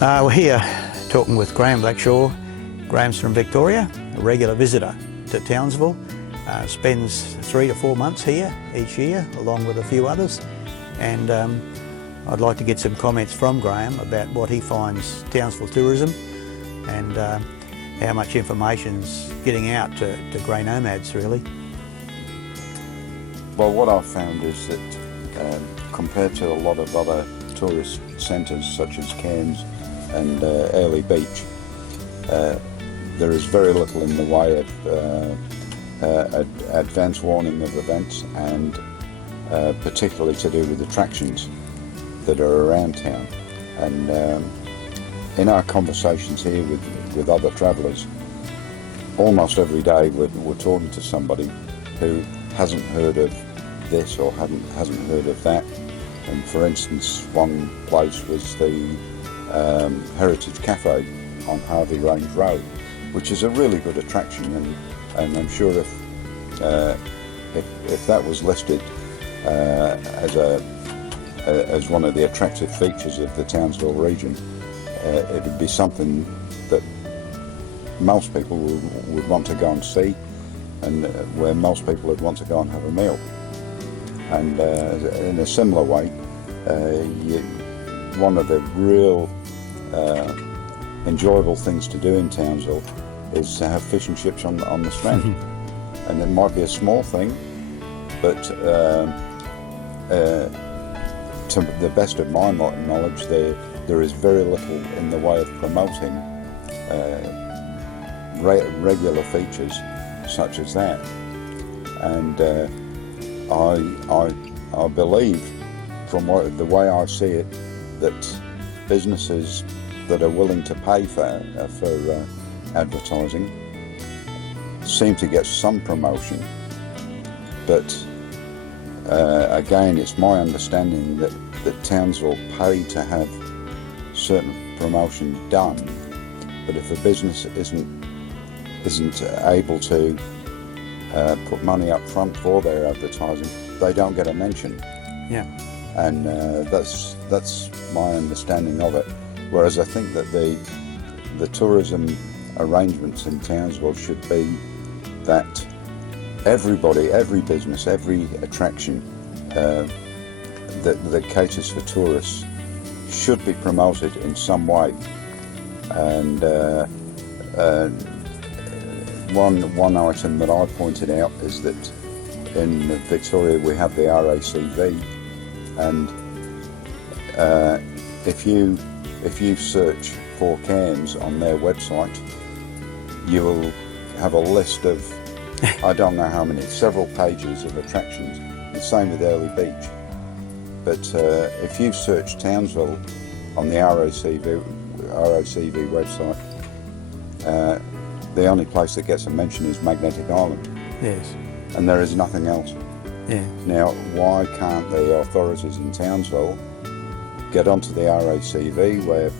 We're here talking with Graham Blackshaw. Graham's from Victoria, a regular visitor to Townsville, spends 3 to 4 months here each year along with a few others, and I'd like to get some comments from Graham about what he finds Townsville tourism and how much information's getting out to grey nomads really. Well, what I've found is that compared to a lot of other tourist centres such as Cairns and Airlie Beach, there is very little in the way of advance warning of events and particularly to do with attractions that are around town. And in our conversations here with other travellers, almost every day we're talking to somebody who hasn't heard of this or hasn't heard of that. And for instance, one place was the Heritage Cafe on Harvey Range Road, which is a really good attraction, and I'm sure if that was listed as one of the attractive features of the Townsville region, it would be something that most people would want to go and see, and where most people would want to go and have a meal. And in a similar way, one of the real enjoyable things to do in Townsville is to have fish and chips on the strand. And it might be a small thing, but to the best of my knowledge, there is very little in the way of promoting regular features such as that. And I believe, from the way I see it, that businesses that are willing to pay for advertising seem to get some promotion, but again, it's my understanding that Townsville pay to have certain promotion done, but if a business isn't able to put money up front for their advertising, they don't get a mention. Yeah. And that's my understanding of it. Whereas I think that the tourism arrangements in Townsville should be that everybody, every business, every attraction that caters for tourists should be promoted in some way. And one item that I pointed out is that in Victoria we have the RACV, and if you search for Cairns on their website, you will have a list of I don't know how many, several pages of attractions. The same with Airlie Beach. But if you search Townsville on the RACV website, the only place that gets a mention is Magnetic Island. Yes. And there is nothing else. Yeah. Now, why can't the authorities in Townsville get onto the RACV, where,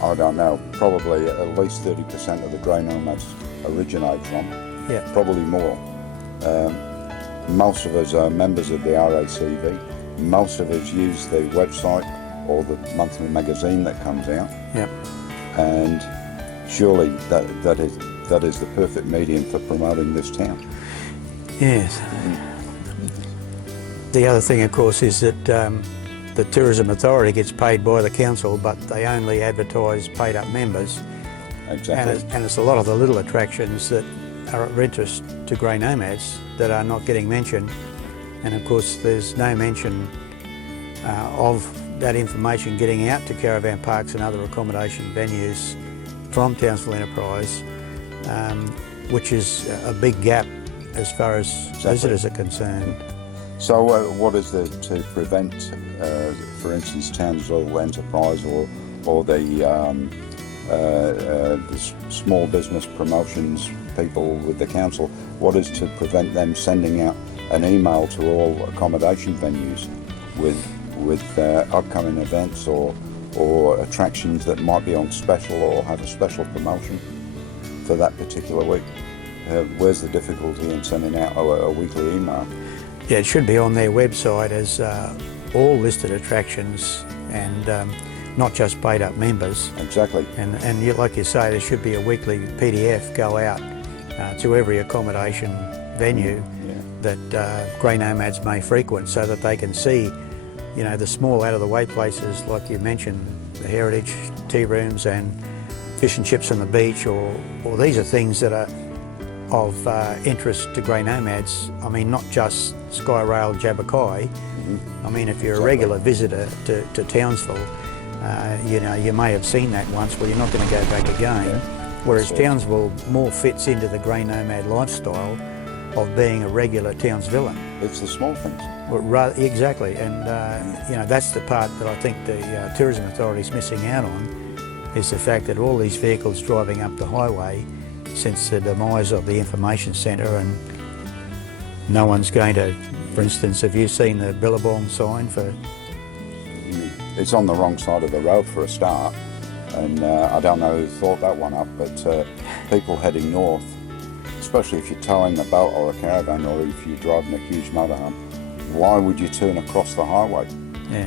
I don't know, probably at least 30% of the grey nomads originate from? Yeah. Probably more. Most of us are members of the RACV. Most of us use the website or the monthly magazine that comes out. Yep. And surely that is the perfect medium for promoting this town. Yes. The other thing, of course, is that the Tourism Authority gets paid by the council, but they only advertise paid-up members. Exactly. And it's a lot of the little attractions that are of interest to grey nomads that are not getting mentioned. And of course, there's no mention of that information getting out to caravan parks and other accommodation venues from Townsville Enterprise, which is a big gap as far as visitors are concerned. So what is there to prevent, for instance, Townsville Enterprise or the small business promotions people with the council, what is to prevent them sending out an email to all accommodation venues with upcoming events or attractions that might be on special or have a special promotion for that particular week? Where's the difficulty in sending out a weekly email? Yeah, it should be on their website as all listed attractions, and not just paid up members. Exactly. And like you say, there should be a weekly PDF go out to every accommodation venue that grey nomads may frequent, so that they can see, you know, the small out-of-the-way places like you mentioned, the heritage tea rooms and fish and chips on the beach, or these are things that are of interest to grey nomads. I mean, not just Sky Rail Jabberkai. I mean, if you're a regular visitor to Townsville, you know, you may have seen that once, well, you're not going to go back again. Whereas Townsville more fits into the grey nomad lifestyle of being a regular Townsvillian. It's the small things. Well, exactly, and you know, that's the part that I think the Tourism Authority's missing out on, is the fact that all these vehicles driving up the highway since the demise of the information centre, and no one's going to, for instance, have you seen the Billabong sign for? It's on the wrong side of the road for a start, and I don't know who thought that one up, but people heading north, especially if you're towing a boat or a caravan, or if you're driving a huge motorhome, why would you turn across the highway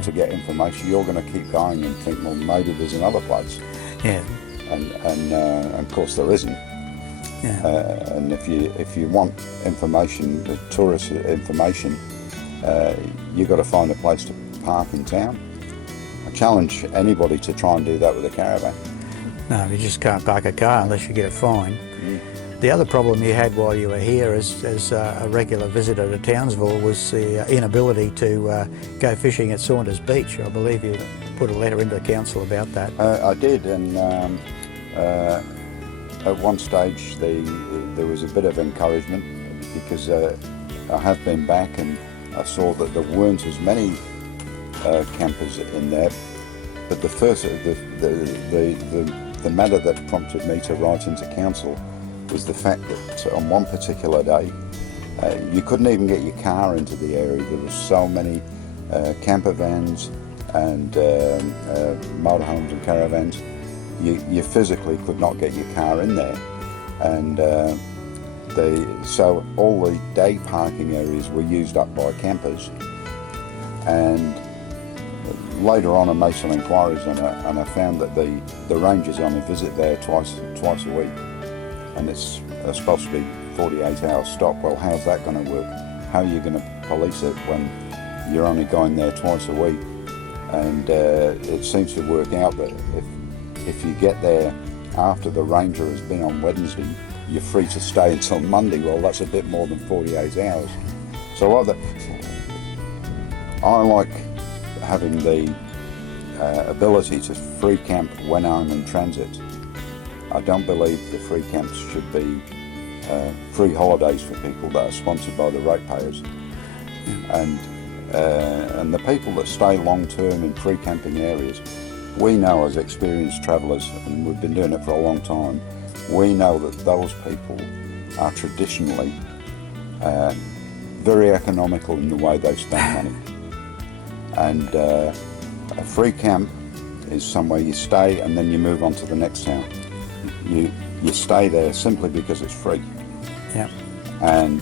to get information? You're going to keep going and think, well, maybe there's another place. Yeah. And of course there isn't. Yeah. And if you want information, tourist information, you've got to find a place to park in town. I challenge anybody to try and do that with a caravan. No, you just can't park a car unless you get a fine. The other problem you had while you were here as a regular visitor to Townsville was the inability to go fishing at Saunders Beach. I believe you put a letter into the council about that. I did, and at one stage there was a bit of encouragement, because I have been back and I saw that there weren't as many campers in there. But the matter that prompted me to write into council was the fact that on one particular day you couldn't even get your car into the area. There were so many camper vans and motorhomes and caravans. You physically could not get your car in there, and so all the day parking areas were used up by campers. And later on I made some inquiries and I found that the rangers only visit there twice a week, and it's supposed to be 48-hour stop. Well, how's that going to work? How are you going to police it when you're only going there twice a week? And it seems to work out that if you get there after the ranger has been on Wednesday, you're free to stay until Monday. Well, that's a bit more than 48 hours. So I like having the ability to free camp when I'm in transit. I don't believe the free camps should be free holidays for people that are sponsored by the ratepayers. And the people that stay long term in free camping areas, we know as experienced travellers, and we've been doing it for a long time, we know that those people are traditionally very economical in the way they spend money. And a free camp is somewhere you stay and then you move on to the next town. You stay there simply because it's free. Yeah. And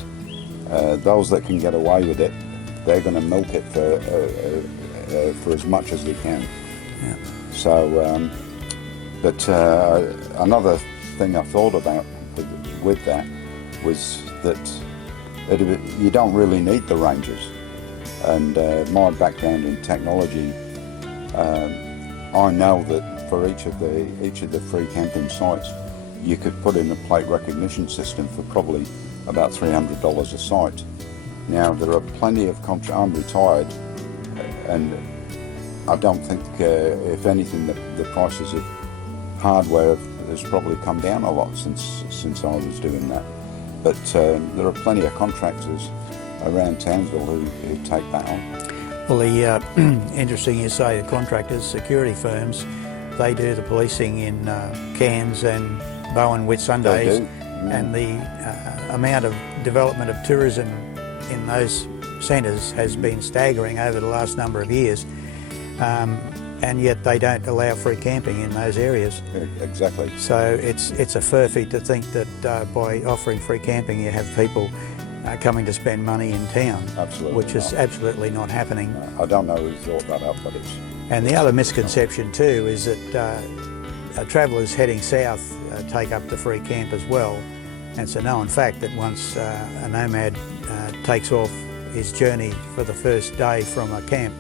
those that can get away with it, they're going to milk it for as much as they can. Yeah. So, but another thing I thought about with that was that you don't really need the rangers. And my background in technology, I know that for each of the free camping sites, you could put in a plate recognition system for probably about $300 a site. Now there are plenty of I'm retired, and I don't think, if anything, the prices of hardware has probably come down a lot since I was doing that. But there are plenty of contractors around Townsville who take that on. Well, interesting you say the contractors, security firms, they do the policing in Cairns and Bowen Whitsundays, and the amount of development of tourism in those centres has been staggering over the last number of years, and yet they don't allow free camping in those areas. Exactly. So it's a furphy to think that by offering free camping you have people coming to spend money in town. Absolutely which is absolutely not happening. I don't know who thought that up, but it's And the other misconception too is that travellers heading south take up the free camp as well. And it's a known fact that once a nomad takes off his journey for the first day from a camp,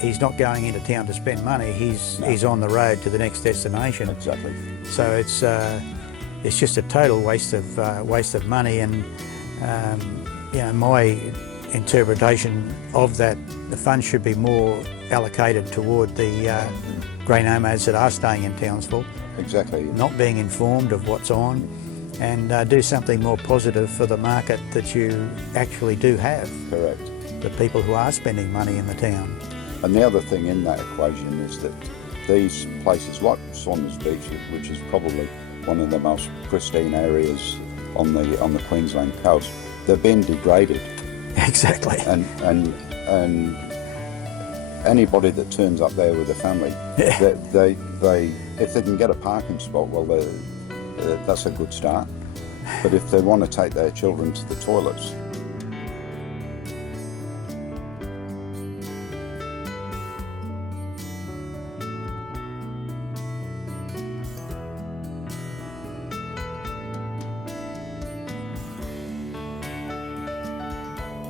he's not going into town to spend money, he's on the road to the next destination. Exactly. So it's just a total waste of money, and you know, my interpretation of that, the funds should be more allocated toward the grey nomads that are staying in Townsville. Exactly. Not being informed of what's on, and do something more positive for the market that you actually do have. Correct. The people who are spending money in the town. And the other thing in that equation is that these places like Saunders Beach, which is probably one of the most pristine areas on the Queensland coast, they're being degraded. Exactly. And anybody that turns up there with a family, Yeah. they if they can get a parking spot, well, that's a good start. But if they want to take their children to the toilets,